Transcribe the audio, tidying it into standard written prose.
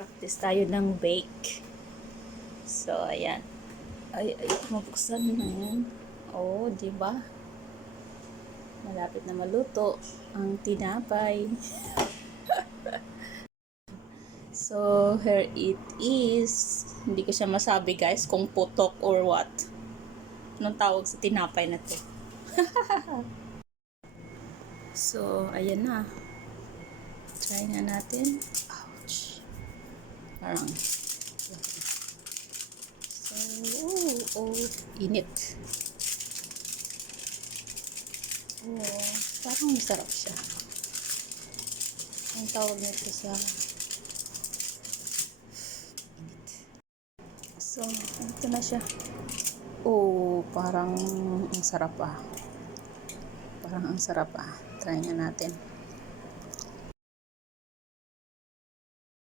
Practice tayo ng bake. So, ayan. Ay, mabuksan na yan. Oh, di ba? Malapit na maluto ang tinapay. So, here it is. Hindi ko siya masabi guys kung putok or what. Anong tawag sa tinapay na to? So, ayan na. Try na natin. Ouch. Parang. So, init. Oh, parang masarap siya. Ang tawag nito sa init. So, ito na siya. Oh, parang ang sarap ah. Parang ang sarap ah. Try na natin.